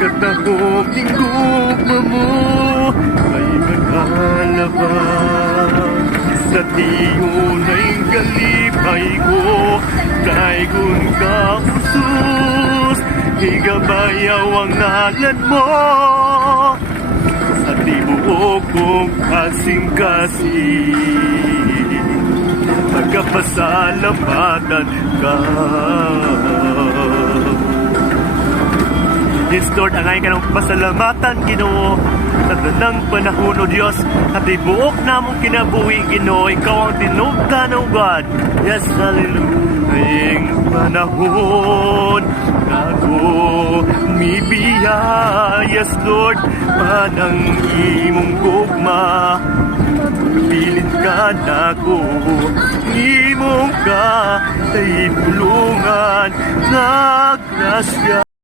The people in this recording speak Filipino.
Katahong tingugma mo ay magalabang sa tiyunay galipay ko daigon ka usus higabayaw ang ngalan mo at ibuok kong kasing-kasing magkapasalamatan ka. Yes, Lord, angay ka ng pasalamatan, Ginoo, sa tanang panahon, O Diyos, at ibuok namong kinabuhi, Ginoo, ikaw ang tinugtan, O God. Yes, hallelujah. Ngayong panahon, ako mibiya, yes, Lord, panang imong gugma, pilit ka na ko, imong ka, ay tulungan, na grasya.